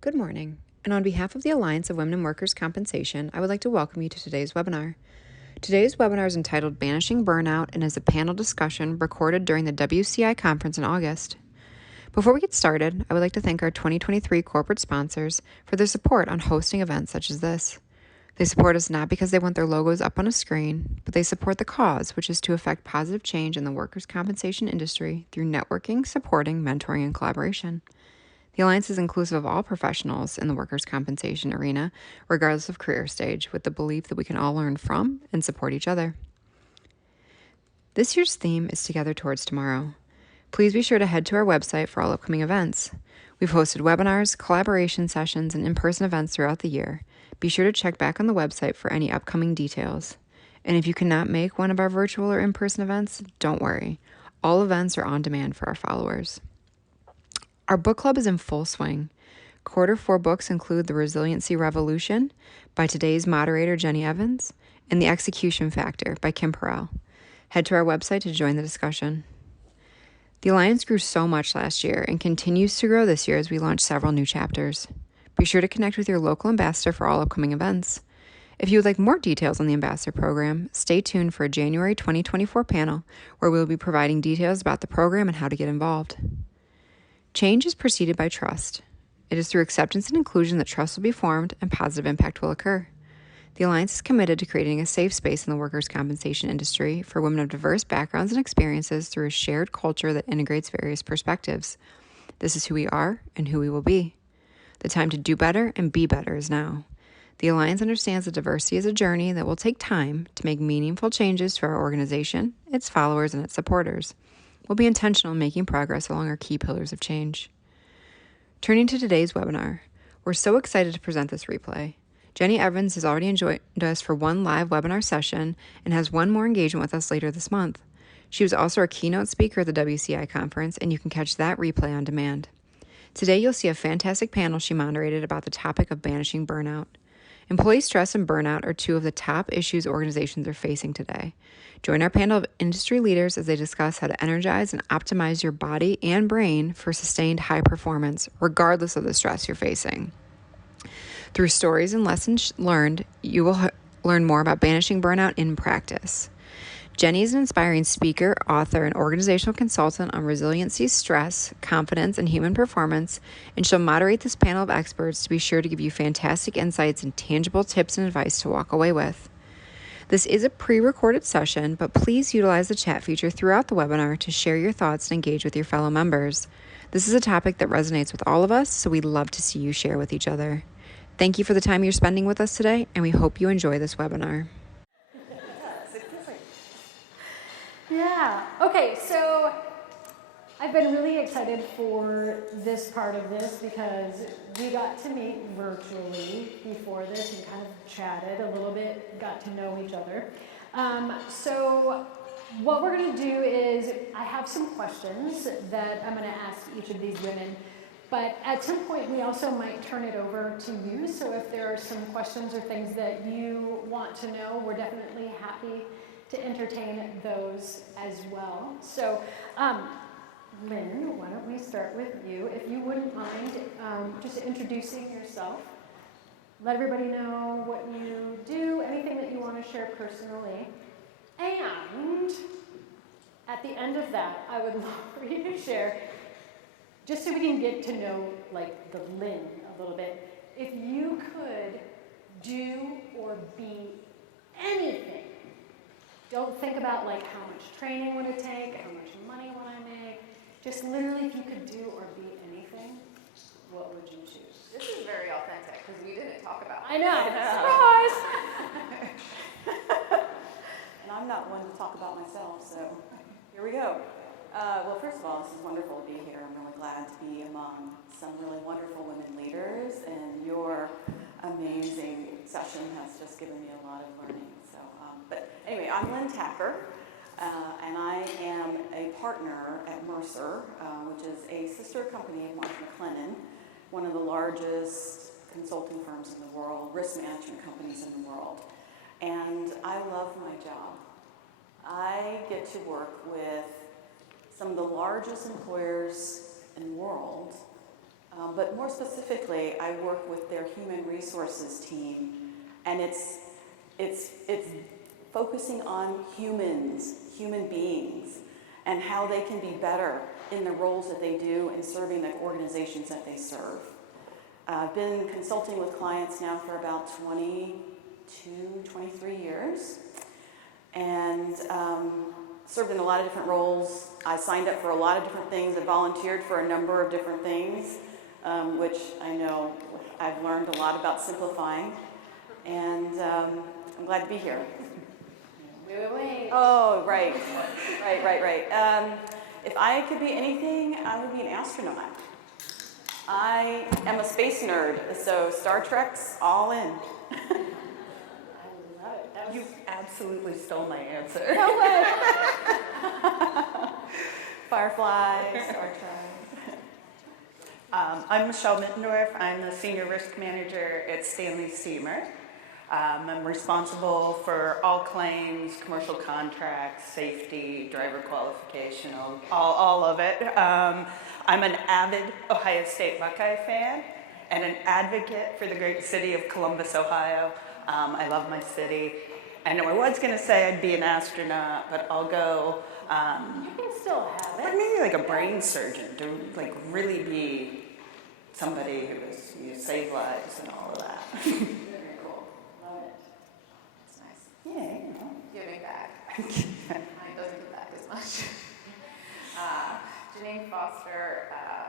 Good morning, and on behalf of the Alliance of Women in Workers' Compensation, I would like to welcome you to today's webinar. Today's webinar is entitled Banishing Burnout and is a panel discussion recorded during the WCI conference in August. Before we get started, I would like to thank our 2023 corporate sponsors for their support on hosting events such as this. They support us not because they want their logos up on a screen, but they support the cause, which is to effect positive change in the workers' compensation industry through networking, supporting, mentoring, and collaboration. The Alliance is inclusive of all professionals in the workers' compensation arena, regardless of career stage, with the belief that we can all learn from and support each other. This year's theme is Together Towards Tomorrow. Please be sure to head to our website for all upcoming events. We've hosted webinars, collaboration sessions, and in-person events throughout the year. Be sure to check back on the website for any upcoming details. And if you cannot make one of our virtual or in-person events, don't worry. All events are on demand for our followers. Our book club is in full swing. Quarter 4 books include The Resiliency Revolution by today's moderator, Jenny Evans, and The Execution Factor by Kim Perrell. Head to our website to join the discussion. The Alliance grew so much last year and continues to grow this year as we launch several new chapters. Be sure to connect with your local ambassador for all upcoming events. If you would like more details on the ambassador program, stay tuned for a January 2024 panel where we will be providing details about the program and how to get involved. Change is preceded by trust. It is through acceptance and inclusion that trust will be formed and positive impact will occur. The Alliance is committed to creating a safe space in the workers' compensation industry for women of diverse backgrounds and experiences through a shared culture that integrates various perspectives. This is who we are and who we will be. The time to do better and be better is now. The Alliance understands that diversity is a journey that will take time to make meaningful changes to our organization, its followers, and its supporters. We'll be intentional in making progress along our key pillars of change. Turning to today's webinar, we're so excited to present this replay. Jenny Evans has already joined us for one live webinar session and has one more engagement with us later this month. She was also our keynote speaker at the WCI conference, and you can catch that replay on demand. Today, you'll see a fantastic panel she moderated about the topic of banishing burnout. Employee stress and burnout are two of the top issues organizations are facing today. Join our panel of industry leaders as they discuss how to energize and optimize your body and brain for sustained high performance, regardless of the stress you're facing. Through stories and lessons learned, you will learn more about banishing burnout in practice. Jenny is an inspiring speaker, author, and organizational consultant on resiliency, stress, confidence, and human performance, and she'll moderate this panel of experts to be sure to give you fantastic insights and tangible tips and advice to walk away with. This is a pre-recorded session, but please utilize the chat feature throughout the webinar to share your thoughts and engage with your fellow members. This is a topic that resonates with all of us, so we'd love to see you share with each other. Thank you for the time you're spending with us today, and we hope you enjoy this webinar. Yeah, okay, so I've been really excited for this part of this because we got to meet virtually before this and kind of chatted a little bit, got to know each other. So what we're going to do is I have some questions that I'm going to ask each of these women, but at some point we also might turn it over to you, so if there are some questions or things that you want to know, we're definitely happy to entertain those as well. So, Lynn, why don't we start with you? If you wouldn't mind just introducing yourself, let everybody know what you do, anything that you want to share personally, and at the end of that, I would love for you to share, just so we can get to know like the Lynn a little bit, if you could do or be anything. Don't think about like how much training would it take, how much money would I make. Just literally if you could do or be anything, what would you choose? This is very authentic because we didn't talk about it. I know, surprise! And I'm not one to talk about myself, so here we go. Well, first of all, this is wonderful to be here. I'm really glad to be among some really wonderful women leaders, and your amazing session has just given me a lot of learning. But anyway, I'm Lynn Tacker, and I am a partner at Mercer, which is a sister company of Marsh McLennan, one of the largest consulting firms in the world, risk management companies in the world. And I love my job. I get to work with some of the largest employers in the world, But more specifically, I work with their human resources team, and it's focusing on humans, human beings, and how they can be better in the roles that they do and serving the organizations that they serve. I've been consulting with clients now for about 23 years, and served in a lot of different roles. I signed up for a lot of different things. I volunteered for a number of different things, which I know I've learned a lot about simplifying, and I'm glad to be here. Wait. Oh, right. If I could be anything, I would be an astronaut. I am a space nerd, so Star Trek's all in. I love it. You absolutely stole my answer. No way. Firefly, Star Trek. I'm Michelle Middendorf. I'm the Senior Risk Manager at Stanley Steemer. I'm responsible for all claims, commercial contracts, safety, driver qualification, all of it. I'm an avid Ohio State Buckeye fan and an advocate for the great city of Columbus, Ohio. I love my city. And I was going to say I'd be an astronaut, but I'll go. You can still have But it. maybe like a brain surgeon to like really be somebody who is, save lives and all of that. Very cool. Love it. It's nice. Yeah, you know. Giving back. Mine doesn't give back as much. Jeannine Foster,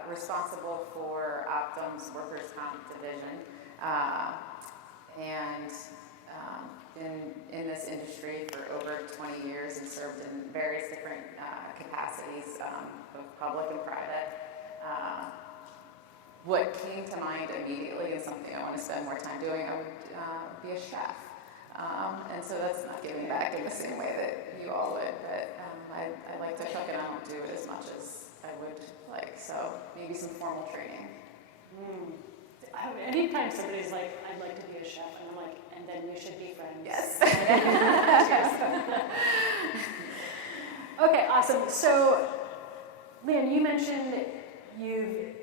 responsible for Optum's workers' comp division, and been in this industry for over 20 years and served in various different capacities, both public and private. What came to mind immediately is something I want to spend more time doing. I would be a chef. And so that's not giving back in the same way that you all would, but I like to cook and I don't do it as much as I would like, so maybe some formal training. Anytime somebody's like, I'd like to be a chef, and I'm like, and then we should be friends. Yes. Okay, awesome. So, Lynn, you mentioned you've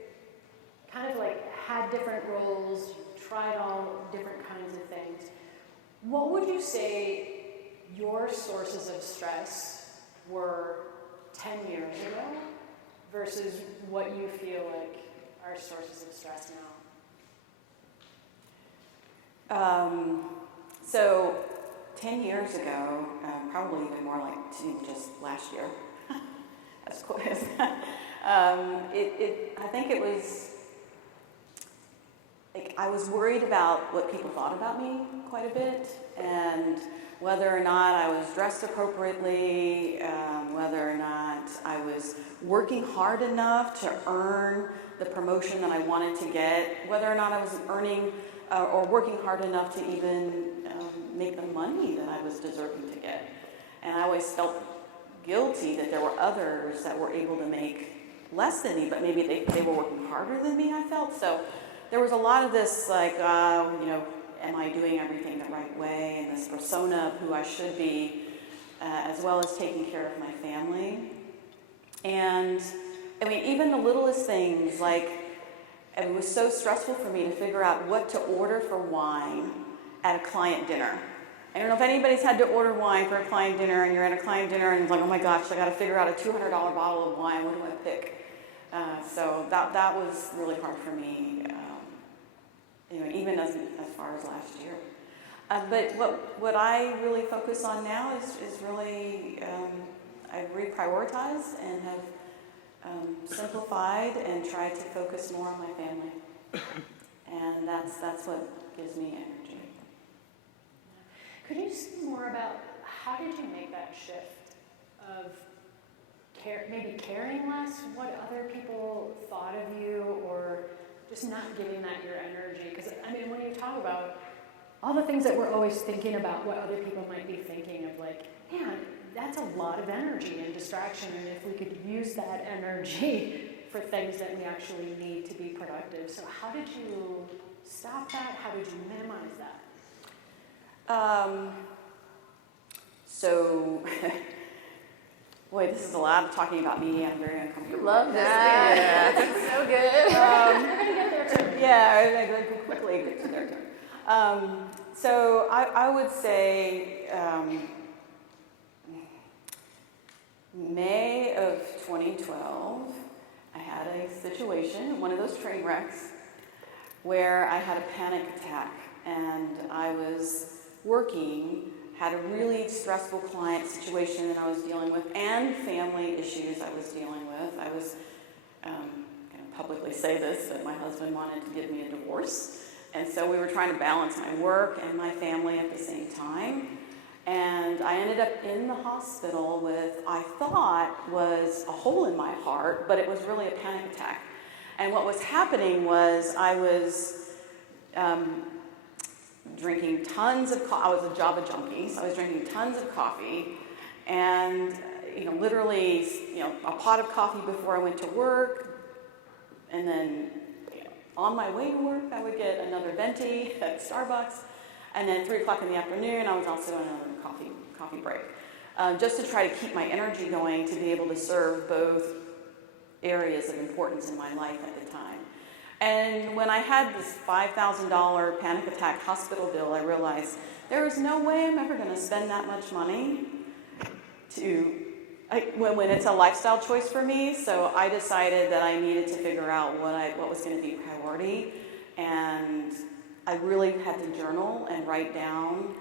kind of like had different roles, tried all different kinds of things. What would you say your sources of stress were 10 years ago versus what you feel like are sources of stress now? So 10 years ago, probably even more like just last year, as cool as that, I think it was, like, I was worried about what people thought about me quite a bit, and whether or not I was dressed appropriately, whether or not I was working hard enough to earn the promotion that I wanted to get, whether or not I was earning or working hard enough to even make the money that I was deserving to get. And I always felt guilty that there were others that were able to make less than me, but maybe they were working harder than me, I felt. So there was a lot of this, like, am I doing everything the right way? And this persona of who I should be, as well as taking care of my family. And, I mean, even the littlest things, like, it was so stressful for me to figure out what to order for wine at a client dinner. I don't know if anybody's had to order wine for a client dinner, and you're at a client dinner and it's like, oh my gosh, I got to figure out a $200 bottle of wine. What do I pick? So that was really hard for me, even as far as last year. But what I really focus on now is really I've reprioritized and have simplified and tried to focus more on my family, and that's what gives me energy. Could you say more about how did you make that shift of maybe caring less what other people thought of you, or just not giving that your energy? Because I mean, when you talk about all the things that we're always thinking about what other people might be thinking of, like, man, that's a lot of energy and distraction, and if we could use that energy for things that we actually need to be productive. So how did you stop that? How did you minimize that? So, boy, this is a lot of talking about me. I'm very uncomfortable. Love that. Yeah. It's so good. You're gonna get Yeah, quickly get to their turn. So I would say May of 2012, I had a situation, one of those train wrecks, where I had a panic attack, and I was working, had a really stressful client situation that I was dealing with, and family issues I was dealing with. I was going to publicly say this, but my husband wanted to give me a divorce, and so we were trying to balance my work and my family at the same time. And I ended up in the hospital with, I thought was a hole in my heart, but it was really a panic attack. And what was happening was I was drinking tons of coffee. I was a Java junkie, so I was drinking tons of coffee, and literally, a pot of coffee before I went to work, and then on my way to work, I would get another venti at Starbucks, and then at 3 o'clock in the afternoon, I was also on another coffee break, just to try to keep my energy going to be able to serve both areas of importance in my life at the time. And when I had this $5,000 panic attack hospital bill, I realized there is no way I'm ever going to spend that much money when it's a lifestyle choice for me. So I decided that I needed to figure out what was going to be a priority, and I really had to journal and write down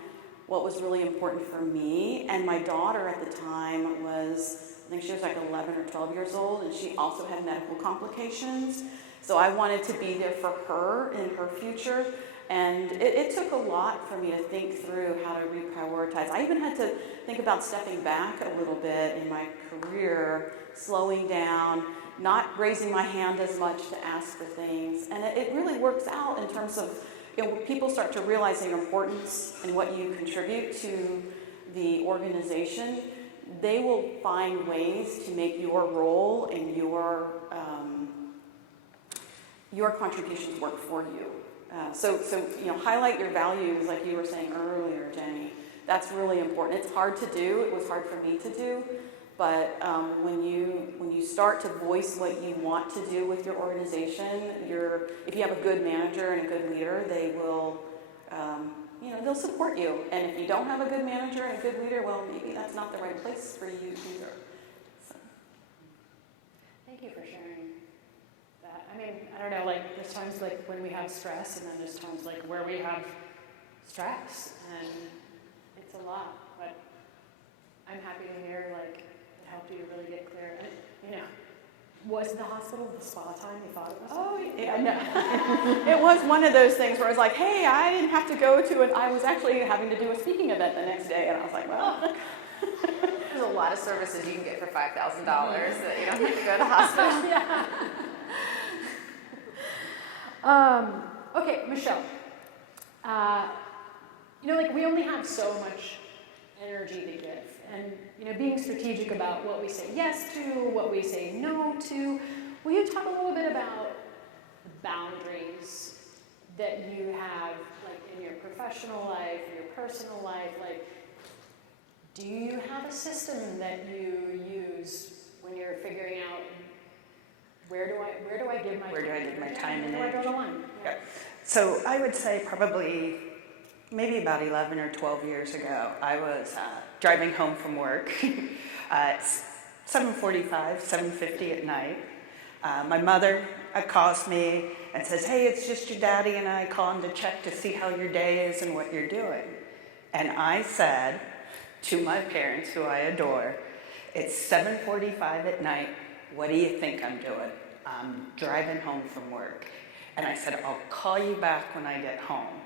what was really important for me. And my daughter at the time was, I think she was like 11 or 12 years old, and she also had medical complications. So I wanted to be there for her in her future. And it took a lot for me to think through how to reprioritize. I even had to think about stepping back a little bit in my career, slowing down, not raising my hand as much to ask for things. And it really works out in terms of, when people start to realize their importance and what you contribute to the organization, they will find ways to make your role and your contributions work for you. So highlight your values, like you were saying earlier, Jenny. That's really important. It's hard to do. It was hard for me to do. But when you start to voice what you want to do with your organization, if you have a good manager and a good leader, they will, they'll support you. And if you don't have a good manager and a good leader, well, maybe that's not the right place for you either. So. Thank you for sharing that. I mean, I don't know, there's times when we have stress, and then there's times where we have stress, and it's a lot. But I'm happy to hear it helped you to really get clear. And, was the hospital the spa time you thought it was? Oh, yeah, no. It was one of those things where I was like, hey, I didn't have to go to it. I was actually having to do a speaking event the next day, and I was like, well. There's a lot of services you can get for $5,000 that you don't have to go to the hospital. Yeah. Okay, Michelle. We only have so much energy to give. And, being strategic about what we say yes to, what we say no to. Will you talk a little bit about the boundaries that you have, in your professional life, or your personal life? Do you have a system that you use when you're figuring out where do I give my time and energy? Where do I draw the line? Yeah. So I would say probably maybe about 11 or 12 years ago, I was driving home from work at 7:45, 7:50 at night. My mother calls me and says, hey, it's just your daddy and I calling to check to see how your day is and what you're doing. And I said to my parents, who I adore, it's 7:45 at night. What do you think I'm doing? I'm driving home from work. And I said, I'll call you back when I get home.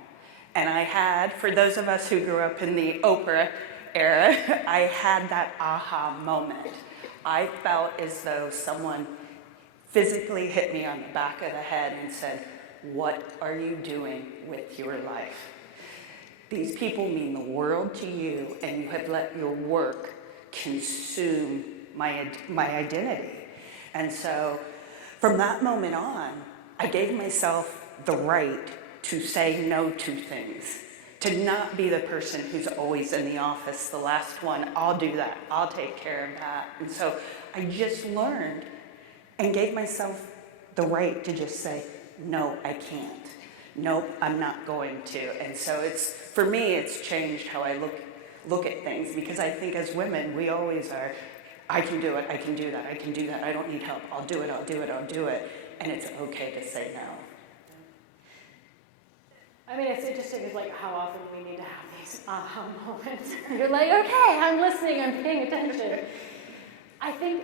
And I had, for those of us who grew up in the Oprah era, I had that aha moment. I felt as though someone physically hit me on the back of the head and said, what are you doing with your life? These people mean the world to you, and you have let your work consume my identity. And so from that moment on, I gave myself the right to say no to things, to not be the person who's always in the office, the last one. I'll do that. I'll take care of that. And so I just learned and gave myself the right to just say, no, I can't. Nope, I'm not going to. And so for me, it's changed how I look at things, because I think as women, we always are, I can do it, I can do that, I can do that, I don't need help, I'll do it, I'll do it, I'll do it. And it's okay to say no. I mean, it's interesting, it's like how often we need to have these aha moments. You're like, okay, I'm listening, I'm paying attention. I think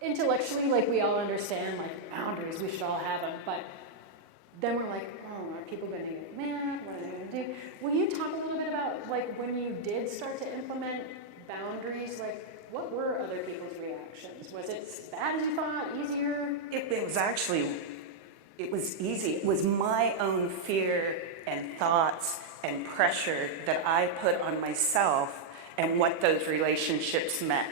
intellectually, like, we all understand, like, boundaries, we should all have them, but then we're like, oh, are people going to get mad? What are they going to do? Will you talk a little bit about, like, when you did start to implement boundaries, like, what were other people's reactions? Was it as bad as you thought, easier? It was easy. It was my own fear and thoughts and pressure that I put on myself and what those relationships meant.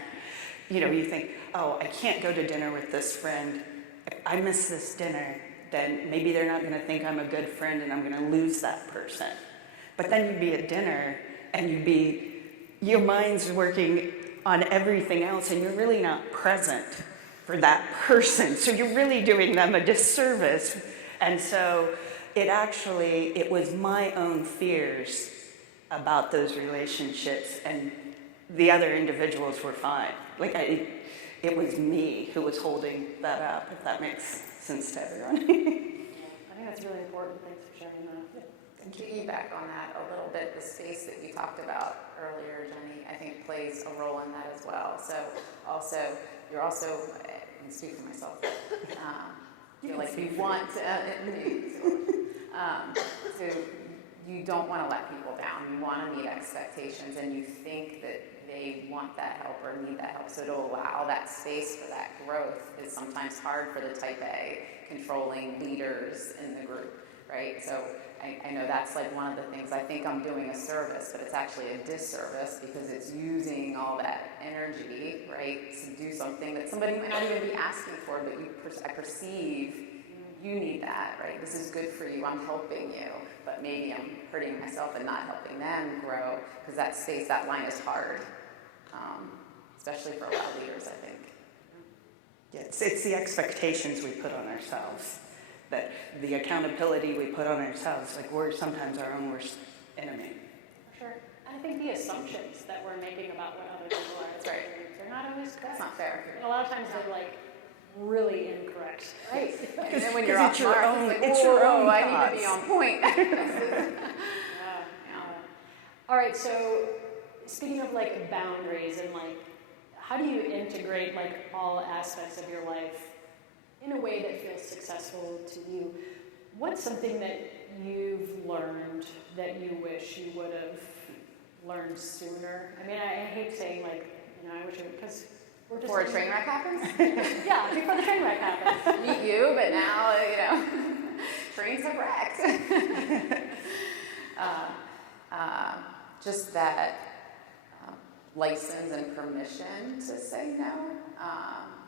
You know, you think, oh, I can't go to dinner with this friend. If I miss this dinner, then maybe they're not going to think I'm a good friend and I'm going to lose that person. But then you'd be at dinner and your mind's working on everything else and you're really not present for that person. So you're really doing them a disservice. And so it was my own fears about those relationships, and the other individuals were fine. Like it was me who was holding that up, if that makes sense to everyone. I think that's really important. Thanks for sharing that. And piggyback on that a little bit, the space that you talked about earlier, Jenny, I think plays a role in that as well. So you're also, I can speak for myself, feel like you want you don't want to let people down. You want to meet expectations, and you think that they want that help or need that help. So to allow that space for that growth is sometimes hard for the type A controlling leaders in the group, right? So I know that's like one of the things. I think I'm doing a service, but it's actually a disservice because it's using all that energy, right, to do something that somebody might not even be asking for, but I perceive you need that, right? This is good for you. I'm helping you, but maybe I'm hurting myself and not helping them grow, because that space, that line is hard, especially for a lot of leaders, I think. Yeah, it's the expectations we put on ourselves, that the accountability we put on ourselves, like we're sometimes our own worst enemy. Sure. I think the assumptions that we're making about what other people are, That's right. They're not always correct. That's not fair. And a lot of times they're like really incorrect. Right. And then when 'cause you're off it's your mark, own- it's like, it's your own I need to be thoughts. on point. All right, so speaking of like boundaries and like, how do you integrate like all aspects of your life in a way that feels successful to you? What's something that you've learned that you wish you would have learned sooner? I mean, I hate saying like, I wish it, because we're just... Before a train wreck happens? Yeah, before the train wreck happens. Meet you, but now, trains have wrecked. Just that license and permission to say no,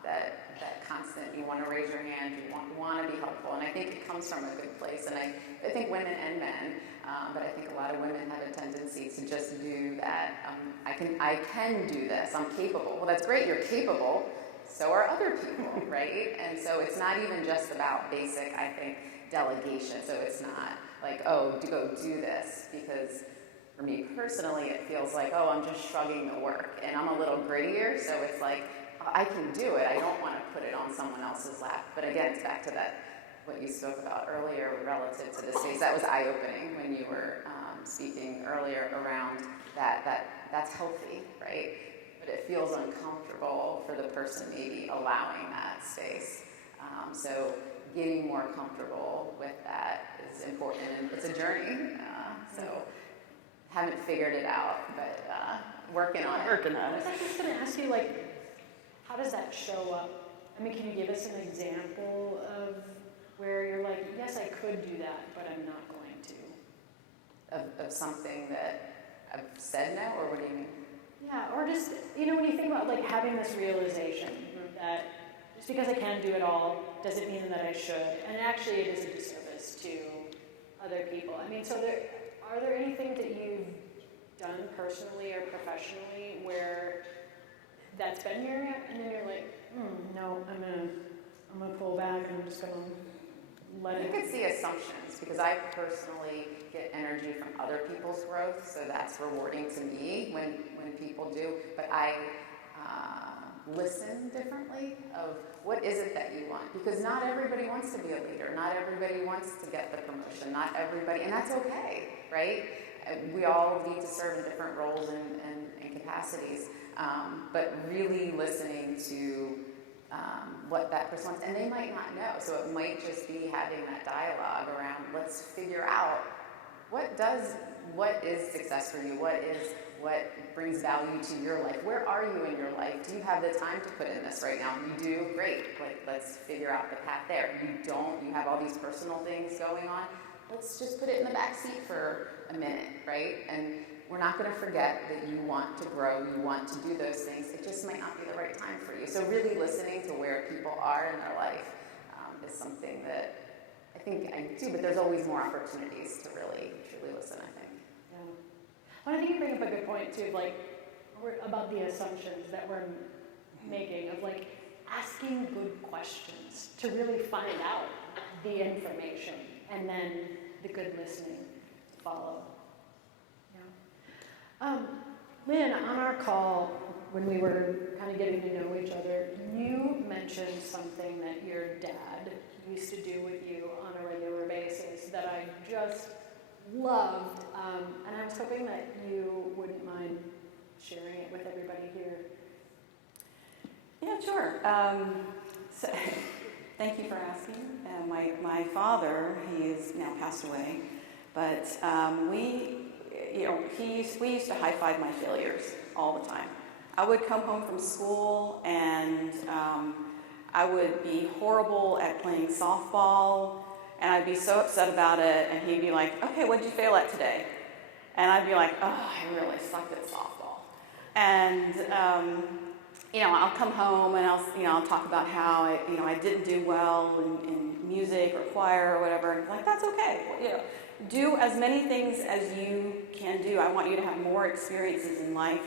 that constant, you want to raise your hand, you want to be helpful, and I think it comes from a good place, and I think women and men, but I think a lot of women have a tendency to just do that. I can do this, I'm capable. Well, that's great, you're capable, so are other people, right? And so it's not even just about basic, I think, delegation, so it's not like, oh, to go do this, because for me personally, it feels like, oh, I'm just shrugging the work, and I'm a little grittier, so it's like, I can do it. I don't want to put it on someone else's lap. But again, it's back to that, what you spoke about earlier relative to the space. That was eye-opening when you were speaking earlier around that's healthy, right? But it feels uncomfortable for the person maybe allowing that space. So getting more comfortable with that is important, and it's a journey. So haven't figured it out, but working on it. I was just going to ask you, like, how does that show up? I mean, can you give us an example of where you're like, yes, I could do that, but I'm not going to? Of something that I've said no, or what do you mean? Yeah, or just, when you think about, like, having this realization that just because I can do it all doesn't mean that I should. And actually, it is a disservice to other people. I mean, so are there anything that you've done personally or professionally where that's been your, and then you're like, no, I'm gonna pull back and I'm just gonna You could see assumptions, because I personally get energy from other people's growth, so that's rewarding to me when people do. But I listen differently of what is it that you want, because not everybody wants to be a leader, not everybody wants to get the promotion, not everybody, and that's okay, right? We all need to serve in different roles and capacities, but really listening to what that person wants, and they might not know, so it might just be having that dialogue around, let's figure out what is success for you, what brings value to your life, where are you in your life, do you have the time to put in this right now? You do, great, let's figure out the path there. You don't, you have all these personal things going on, let's just put it in the back seat for a minute, right? And we're not going to forget that you want to grow, you want to do those things. It just might not be the right time for you. So really listening to where people are in their life is something that I think I do, but there's always more opportunities to really, truly listen, I think. Yeah. Well, I think you bring up a good point, too, about the assumptions that we're making, of, asking good questions to really find out the information, and then the good listening to follow. Lynn, on our call, when we were kind of getting to know each other, you mentioned something that your dad used to do with you on a regular basis that I just loved, and I was hoping that you wouldn't mind sharing it with everybody here. Yeah, sure. So, thank you for asking. My father, he is now passed away, but we used to high-five my failures all the time. I would come home from school and I would be horrible at playing softball, and I'd be so upset about it, and he'd be like, okay, what'd you fail at today? And I'd be like, oh, I really sucked at softball. And, I'll come home and I'll talk about how I didn't do well in music or choir or whatever, and he's like, that's okay. Do as many things as you can do. I want you to have more experiences in life.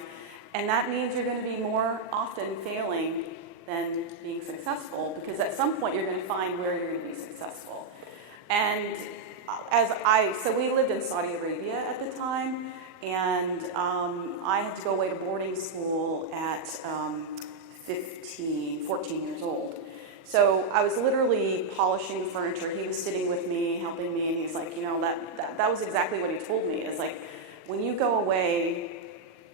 And that means you're going to be more often failing than being successful, because at some point you're going to find where you're going to be successful. And so we lived in Saudi Arabia at the time, and I had to go away to boarding school at 14 years old. So I was literally polishing furniture. He was sitting with me, helping me, and he's like, that was exactly what he told me. It's like, when you go away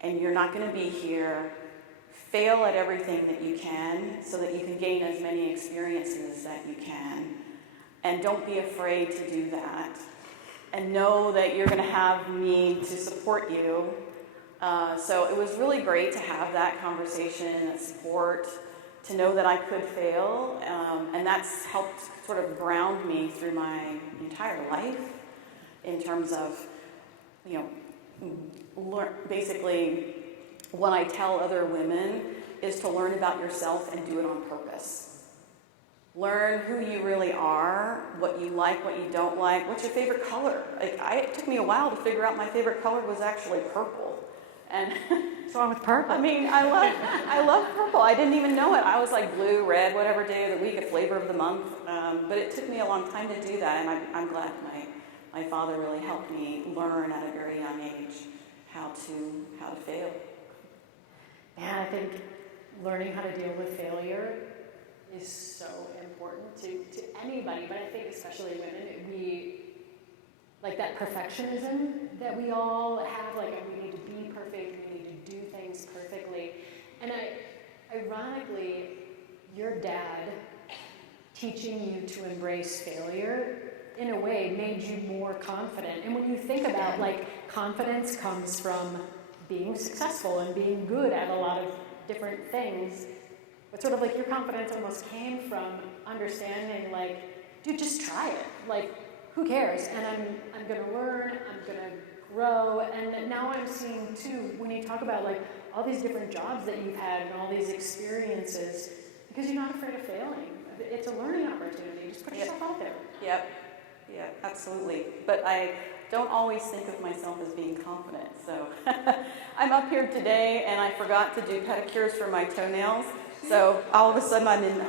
and you're not going to be here, fail at everything that you can so that you can gain as many experiences that you can. And don't be afraid to do that. And know that you're going to have me to support you. So it was really great to have that conversation and support, to know that I could fail, and that's helped sort of ground me through my entire life in terms of, basically what I tell other women is to learn about yourself and do it on purpose. Learn who you really are, what you like, what you don't like, what's your favorite color. It took me a while to figure out my favorite color was actually purple. And what's wrong with purple? I mean, I love purple. I didn't even know it. I was like blue, red, whatever day of the week, a flavor of the month. But it took me a long time to do that, and I'm glad my father really helped me learn at a very young age how to fail. And I think learning how to deal with failure is so important to anybody, but I think especially women. We like that perfectionism that we all have, we need to be perfect, we need to do things perfectly. And ironically, your dad teaching you to embrace failure, in a way, made you more confident. And when you think about, confidence comes from being successful and being good at a lot of different things, but sort of your confidence almost came from understanding, dude, just try it. Who cares? And I'm going to learn, I'm going to grow. And now I'm seeing, too, when you talk about, all these different jobs that you've had and all these experiences, because you're not afraid of failing. It's a learning opportunity. Just put yourself out there. Yep. Yeah, absolutely. But I don't always think of myself as being confident. So I'm up here today, and I forgot to do pedicures for my toenails. So all of a sudden I'm in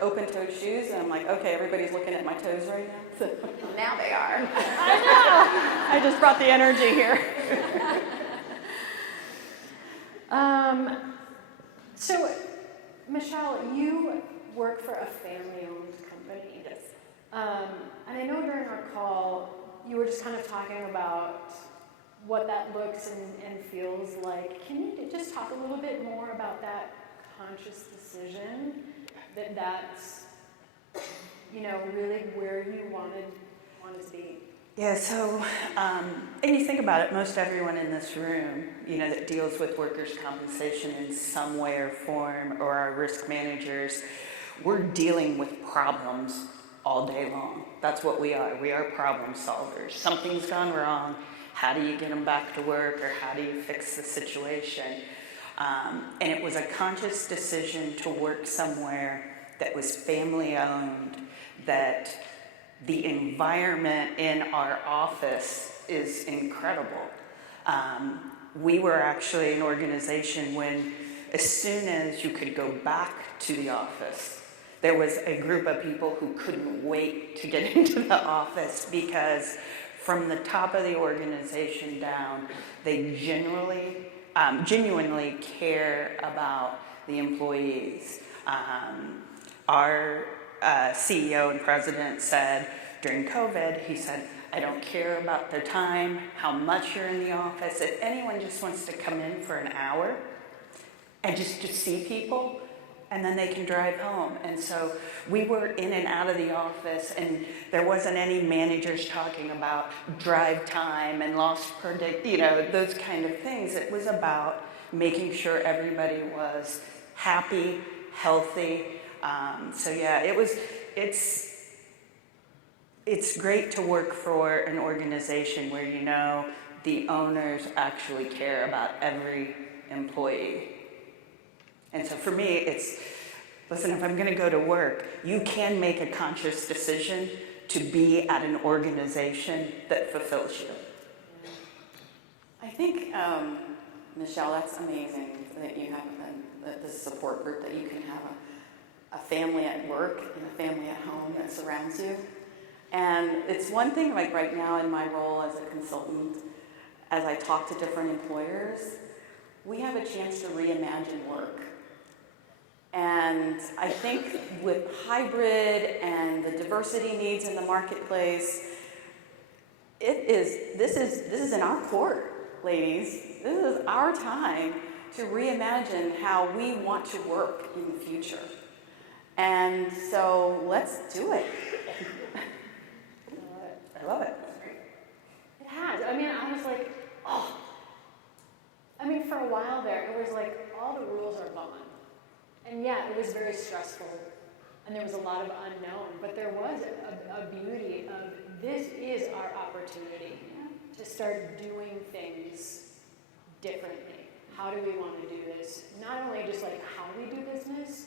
open-toed shoes, and I'm like, okay, everybody's looking at my toes right now. So Now they are. I just brought the energy here. So, Michelle, you work for a family-owned company. Yes. And I know during our call, you were just kind of talking about what that looks and feels like. Can you just talk a little bit more about that conscious decision that's, really where you wanted to be? Yeah, so, and you think about it, most everyone in this room, that deals with workers' compensation in some way or form, or our risk managers, we're dealing with problems all day long. That's what we are. We are problem solvers. Something's gone wrong. How do you get them back to work, or how do you fix the situation? And it was a conscious decision to work somewhere that was family-owned, that the environment in our office is incredible. We were actually an organization when, as soon as you could go back to the office, there was a group of people who couldn't wait to get into the office, because from the top of the organization down, they genuinely care about the employees. Our CEO and president said during COVID, he said, I don't care about their time, how much you're in the office. If anyone just wants to come in for an hour and just to see people, and then they can drive home. And so we were in and out of the office, and there wasn't any managers talking about drive time and lost per day, those kind of things. It was about making sure everybody was happy, healthy. So yeah, it's great to work for an organization where the owners actually care about every employee. And so for me, listen, if I'm going to go to work, you can make a conscious decision to be at an organization that fulfills you. I think, Michelle, that's amazing that you have this support group, that you can have a family at work and a family at home that surrounds you. And it's one thing, like right now in my role as a consultant, as I talk to different employers, we have a chance to reimagine work. And I think with hybrid and the diversity needs in the marketplace, this is in our court, ladies. This is our time to reimagine how we want to work in the future. And so let's do it. I love it. It has. I was like, for a while there, it was like all the rules are gone. And yeah, it was very stressful, and there was a lot of unknown, but there was a beauty of this is our opportunity to start doing things differently. How do we want to do this? Not only just like how we do business,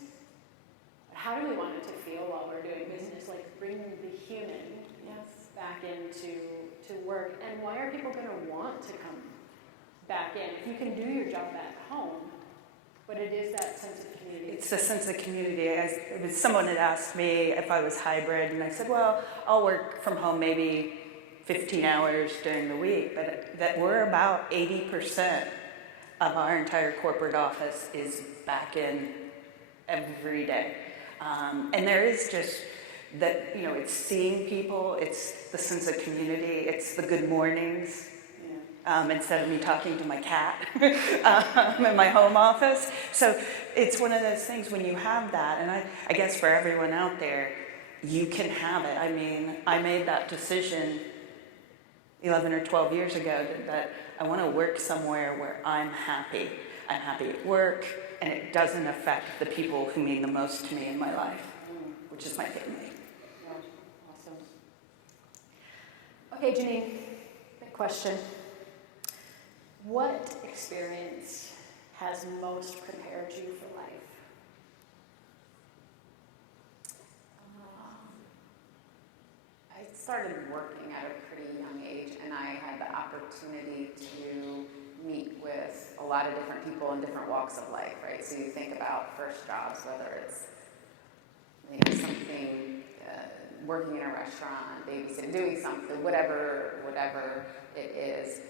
but how do we want it to feel while we're doing business? Like bringing the human back into work. And why are people going to want to come back in? If you can do your job at home, but it is that sense of community. It's a sense of community. Someone had asked me if I was hybrid, and I said, well, I'll work from home maybe 15 hours during the week, but that we're about 80% of our entire corporate office is back in every day. And there is just that, it's seeing people, it's the sense of community, it's the good mornings. Instead of me talking to my cat in my home office. So it's one of those things when you have that, and I guess for everyone out there, you can have it. I made that decision 11 or 12 years ago that I want to work somewhere where I'm happy. I'm happy at work, and it doesn't affect the people who mean the most to me in my life, which is my family. Awesome. Okay, Jeannine, big question. What experience has most prepared you for life? I started working at a pretty young age, and I had the opportunity to meet with a lot of different people in different walks of life, right? So you think about first jobs, whether it's something, working in a restaurant, babysitting, doing something, whatever it is.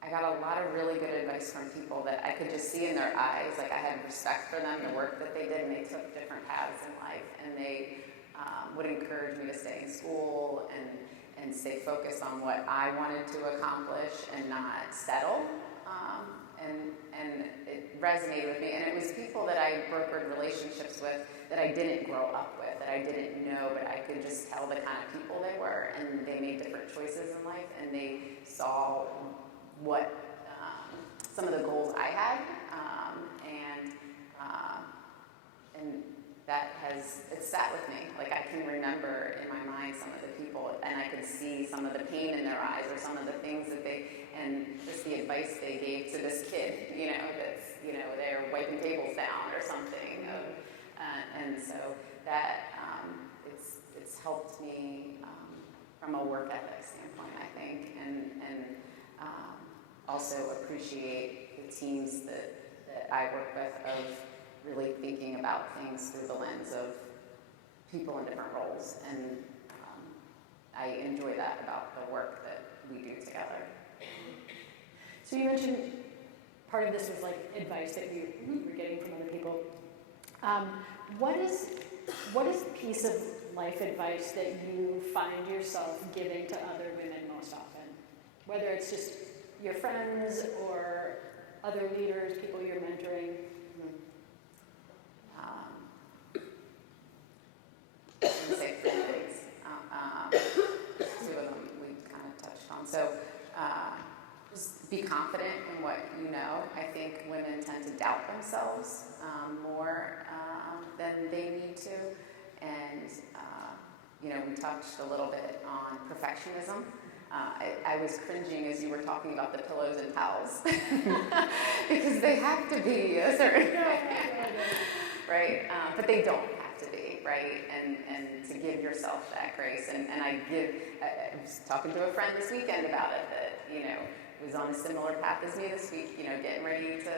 I got a lot of really good advice from people that I could just see in their eyes, like I had respect for them, the work that they did, and they took different paths in life, and they would encourage me to stay in school and stay focused on what I wanted to accomplish and not settle. And it resonated with me. And it was people that I brokered relationships with that I didn't grow up with, that I didn't know, but I could just tell the kind of people they were. And they made different choices in life, and they saw what some of the goals I had, and that it sat with me. Like I can remember in my mind some of the people, and I could see some of the pain in their eyes, or some of the things that and just the advice they gave to this kid, that's, they're wiping tables down or something. And so that it's helped me from a work ethic standpoint, I think, and also appreciate the teams that I work with, of really thinking about things through the lens of people in different roles. And I enjoy that about the work that we do together. So you mentioned part of this was like advice that you were getting from other people. What is a piece of life advice that you find yourself giving to other women most often? Whether it's just your friends or other leaders, people you're mentoring. I would say three things. Two of them we kind of touched on. So just be confident in what you know. I think women tend to doubt themselves more than they need to. And, we touched a little bit on perfectionism. I was cringing as you were talking about the pillows and towels because they have to be a certain way, right? But they don't have to be, right? And to give yourself that grace. And I was talking to a friend this weekend about it that, was on a similar path as me this week, getting ready to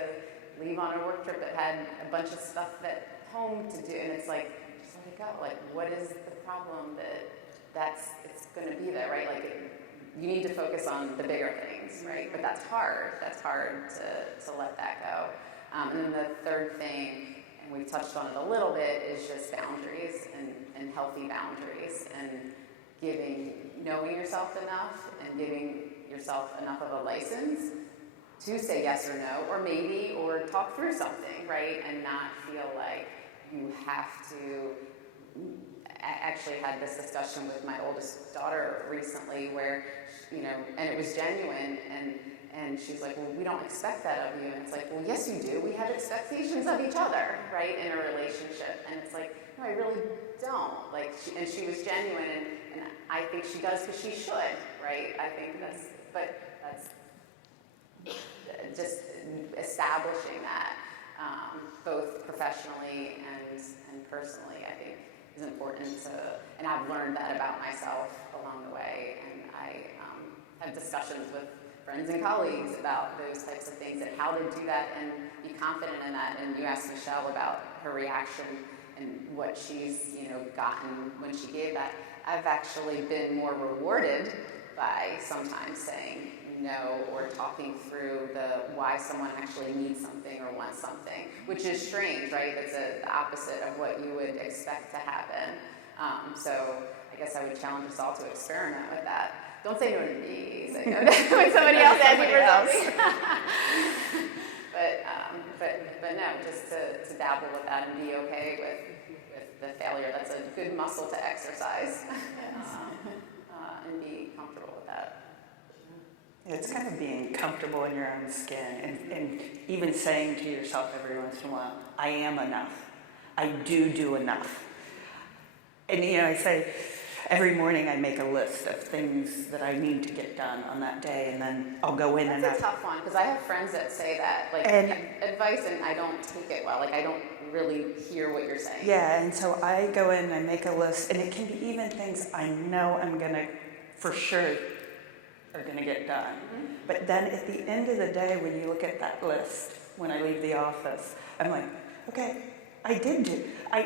leave on a work trip that had a bunch of stuff at home to do. And it's like, just let it go. Like, what is the problem it's going to be there, right? Like, you need to focus on the bigger things, right? But that's hard. That's hard to let that go. And then the third thing, and we've touched on it a little bit, is just boundaries and healthy boundaries, and knowing yourself enough and giving yourself enough of a license to say yes or no, or talk through something, right? And not feel like you have to. I actually had this discussion with my oldest daughter recently where, and it was genuine, and she's like, well, we don't expect that of you. And it's like, well, yes, you do. We have expectations of each other, right, in a relationship. And it's like, no, I really don't. Like, she was genuine, and I think she does because she should, right? I think that's just establishing that, both professionally and personally, I think, is important and I've learned that about myself along the way, and I have discussions with friends and colleagues about those types of things and how to do that and be confident in that. And you asked Michelle about her reaction and what she's gotten when she gave that. I've actually been more rewarded by sometimes saying no or talking through why someone actually needs something or wants something, which is strange, right? That's the opposite of what you would expect to happen. So I guess I would challenge us all to experiment with that. Don't say no to me. Say no to when somebody else asks you for something. but no, just to dabble with that and be okay with the failure. That's a good muscle to exercise, and be comfortable with that. It's kind of being comfortable in your own skin and even saying to yourself every once in a while, I am enough. I do enough. And I say every morning I make a list of things that I need to get done on that day, and then I'll go in That's a tough one, because I have friends that say that, advice, and I don't take it well. Like, I don't really hear what you're saying. Yeah, and so I go in and I make a list, and it can be even things I know I'm going to, for sure, are going to get done. But then at the end of the day, when you look at that list, when I leave the office, I'm like, okay, I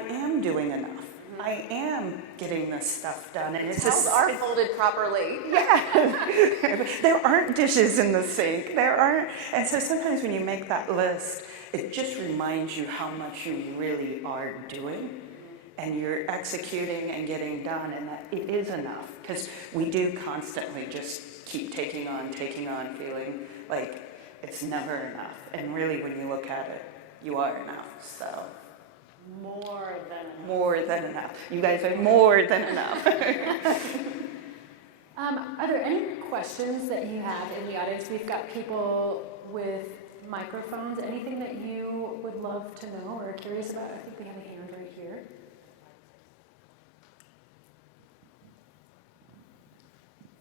am doing enough. I am getting this stuff done. And Towels are folded properly. Yeah. There aren't dishes in the sink. There aren't. And so sometimes when you make that list, it just reminds you how much you really are doing. And you're executing and getting done, and that it is enough. Because we do constantly just keep taking on, feeling like it's never enough. And really, when you look at it, you are enough. So More than enough. more than enough. You guys are more than enough. Are there any questions that you have in the audience? We've got people with microphones. Anything that you would love to know or are curious about? I think we have a hand right here.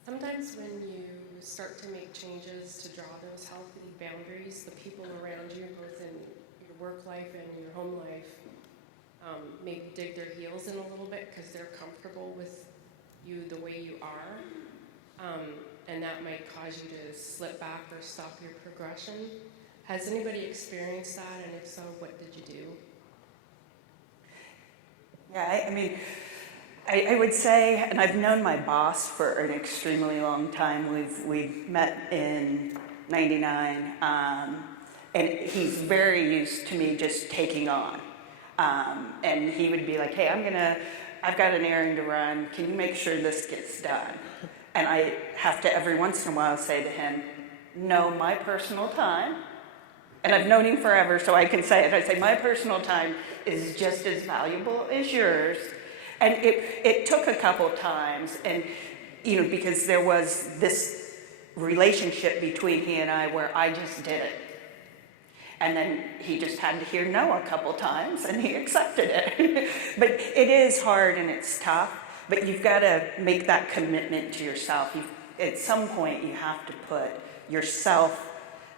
Sometimes when you start to make changes to draw those healthy boundaries, the people around you, both in your work life and your home life, maybe dig their heels in a little bit because they're comfortable with you the way you are, and that might cause you to slip back or stop your progression. Has anybody experienced that, and if so, what did you do? Yeah, I mean, I would say, and I've known my boss for an extremely long time. We've met in '99, and he's very used to me just taking on. And he would be like, hey, I've got an errand to run. Can you make sure this gets done? And I have to every once in a while say to him, no, my personal time, and I've known him forever, so I can say it. I say, my personal time is just as valuable as yours. And it took a couple times, and because there was this relationship between he and I where I just did it. And then he just had to hear no a couple times, and he accepted it. But it is hard and it's tough, but you've got to make that commitment to yourself. At some point, you have to put yourself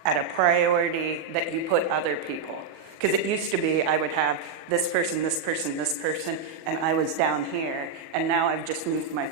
at a priority that you put other people. Because it used to be I would have this person, this person, this person, and I was down here. And now I've just moved my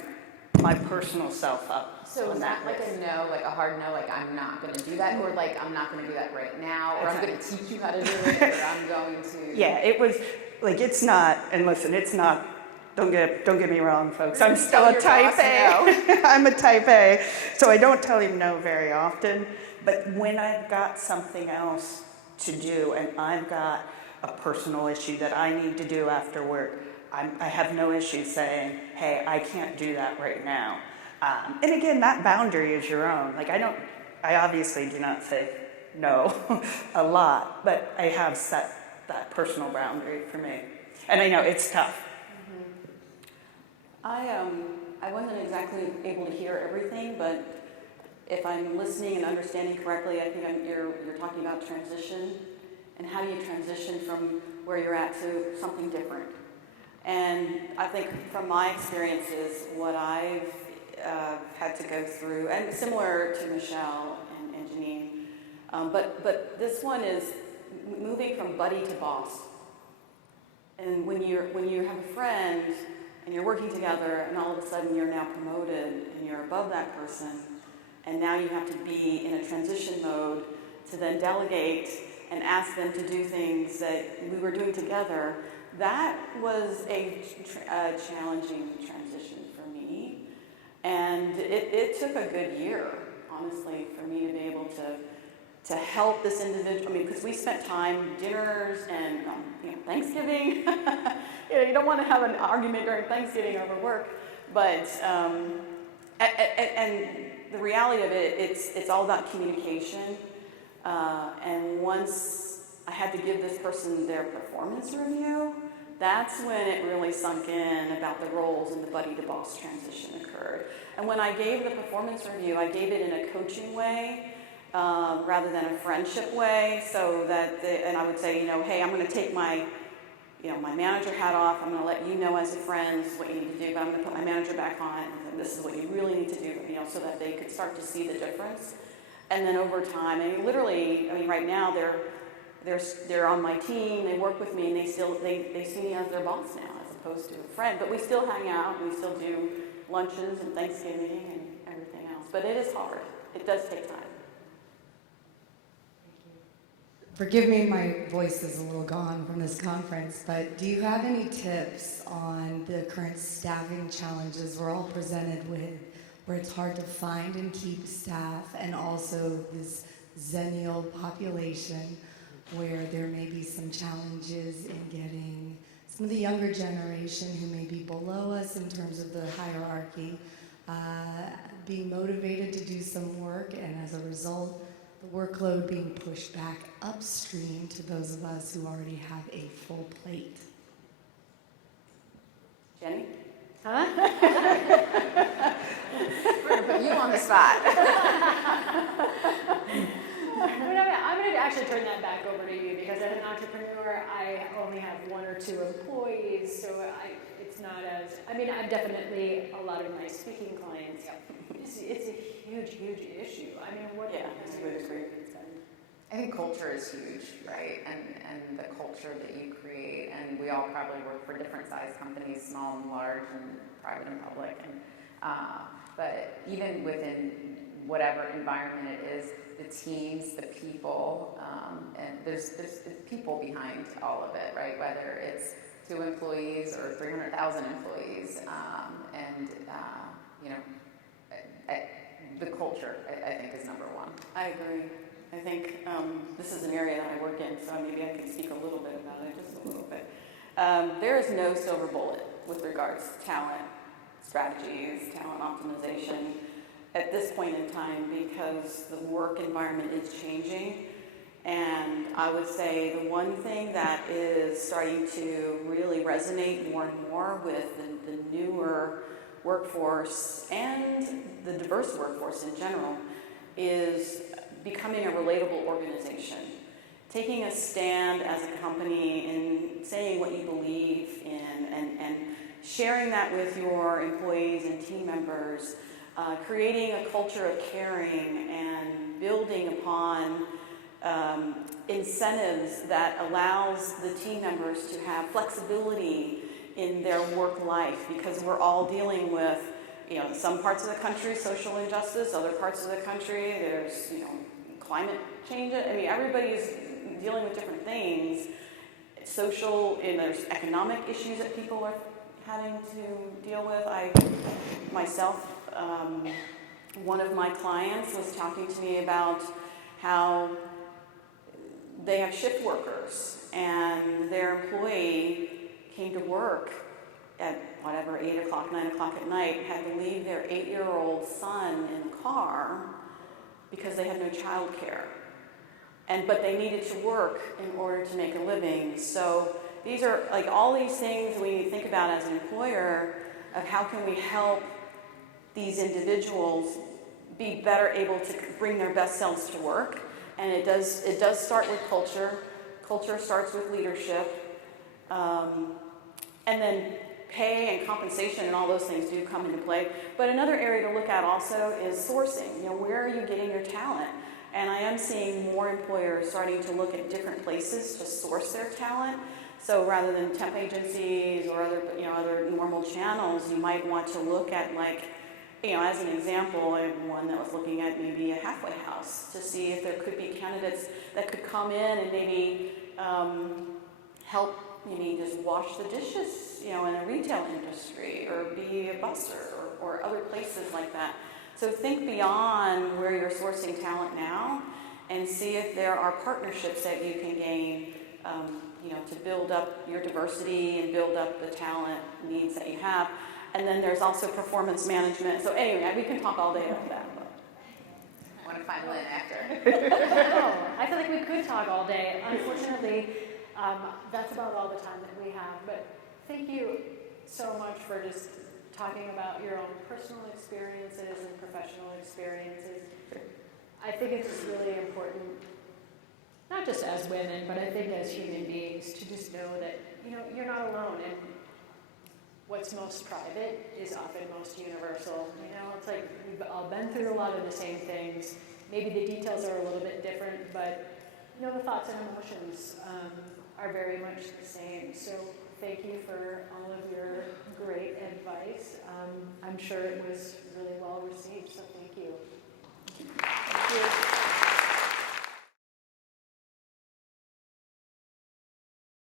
personal self up. So is that like a no, like a hard no, like I'm not going to do that, or like I'm not going to do that right now, or I'm going to teach you how to do it, or I'm going to... Yeah, it was, like, it's not, and listen, it's not, don't get me wrong, folks, I'm still a type A. I'm a type A, so I don't tell him no very often, but when I've got something else to do, and I've got a personal issue that I need to do after work, I have no issue saying, hey, I can't do that right now. And again, that boundary is your own. Like, I obviously do not say no a lot, but I have set that personal boundary for me. And I know it's tough. I wasn't exactly able to hear everything, but if I'm listening and understanding correctly, I think you're talking about transition and how do you transition from where you're at to something different. And I think from my experiences, what I've had to go through, and similar to Michelle and Jeannine, but this one is moving from buddy to boss. And when you have a friend and you're working together, and all of a sudden you're now promoted and you're above that person, and now you have to be in a transition mode to then delegate and ask them to do things that we were doing together. That was a challenging transition for me, and it took a good year, honestly, for me to be able to help this individual. I mean, because we spent time, dinners, and Thanksgiving. You don't want to have an argument during Thanksgiving over work, but and the reality of it, it's all about communication. And once I had to give this person their performance review, that's when it really sunk in about the roles and the buddy to boss transition occurred. And when I gave the performance review, I gave it in a coaching way rather than a friendship way. So that, and I would say, hey, I'm going to take my manager hat off. I'm going to let you know as a friend this is what you need to do, but I'm going to put my manager back on, and this is what you really need to do, so that they could start to see the difference. And then over time, literally, right now they're on my team. They work with me, and they see me as their boss now, as opposed to a friend. But we still hang out. We still do lunches and Thanksgiving everything else. But it is hard. It does take time. Forgive me, my voice is a little gone from this conference, but do you have any tips on the current staffing challenges we're all presented with, where it's hard to find and keep staff, and also this Zennial population where there may be some challenges in getting some of the younger generation who may be below us in terms of the hierarchy, being motivated to do some work, and as a result, the workload being pushed back upstream to those of us who already have a full plate. Jenny? Huh? We're going to put you on the spot. I'm going to actually turn that back over to you, because as an entrepreneur, I only have 1 or 2 employees, so it's not as, I mean, I'm definitely, a lot of my speaking clients, it's a huge, huge issue. I mean, what Yeah, I would agree. I think culture is huge, right? And the culture that you create, and we all probably work for different size companies, small and large, and private and public. And but even within whatever environment it is, the teams, the people, and there's people behind all of it, right? Whether it's 2 employees or 300,000 employees, and you know, the culture, I think, is number one. I agree. I think this is an area that I work in, so maybe I can speak a little bit about it, just a little bit. There is no silver bullet with regards to talent strategies, talent optimization at this point in time, because the work environment is changing. And I would say the one thing that is starting to really resonate more and more with the newer workforce and the diverse workforce in general is becoming a relatable organization. Taking a stand as a company and saying what you believe in, and sharing that with your employees and team members, creating a culture of caring and building upon incentives that allows the team members to have flexibility in their work life, because we're all dealing with, some parts of the country, social injustice, other parts of the country, there's, climate change. I mean, everybody's dealing with different things. Social, and there's economic issues that people are having to deal with. I, myself, one of my clients was talking to me about how they have shift workers, and their employee came to work at 8 o'clock, 9 o'clock at night, had to leave their 8-year-old son in the car because they had no child care. But they needed to work in order to make a living. So these are like all these things we think about as an employer of how can we help these individuals be better able to bring their best selves to work. And it does start with culture. Culture starts with leadership. And then pay and compensation and all those things do come into play. But another area to look at also is sourcing. Where are you getting your talent? And I am seeing more employers starting to look at different places to source their talent. So rather than temp agencies or other normal channels, you might want to look at, as an example, I have one that was looking at maybe a halfway house to see if there could be candidates that could come in and maybe help maybe just wash the dishes, in a retail industry, or be a busser, or other places like that. So think beyond where you're sourcing talent now, and see if there are partnerships that you can gain, to build up your diversity and build up the talent needs that you have. And then there's also performance management. So anyway, we can talk all day about that. I want to find Lynn after. I feel like we could talk all day. Unfortunately, that's about all the time that we have. But thank you so much for just talking about your own personal experiences and professional experiences. I think it's just really important, not just as women, but I think as human beings, to just know that, you're not alone. And what's most private is often most universal. It's like we've all been through a lot of the same things. Maybe the details are a little bit different, but the thoughts and emotions are very much the same. So thank you for all of your great advice. I'm sure it was really well received, so thank you. Thank you.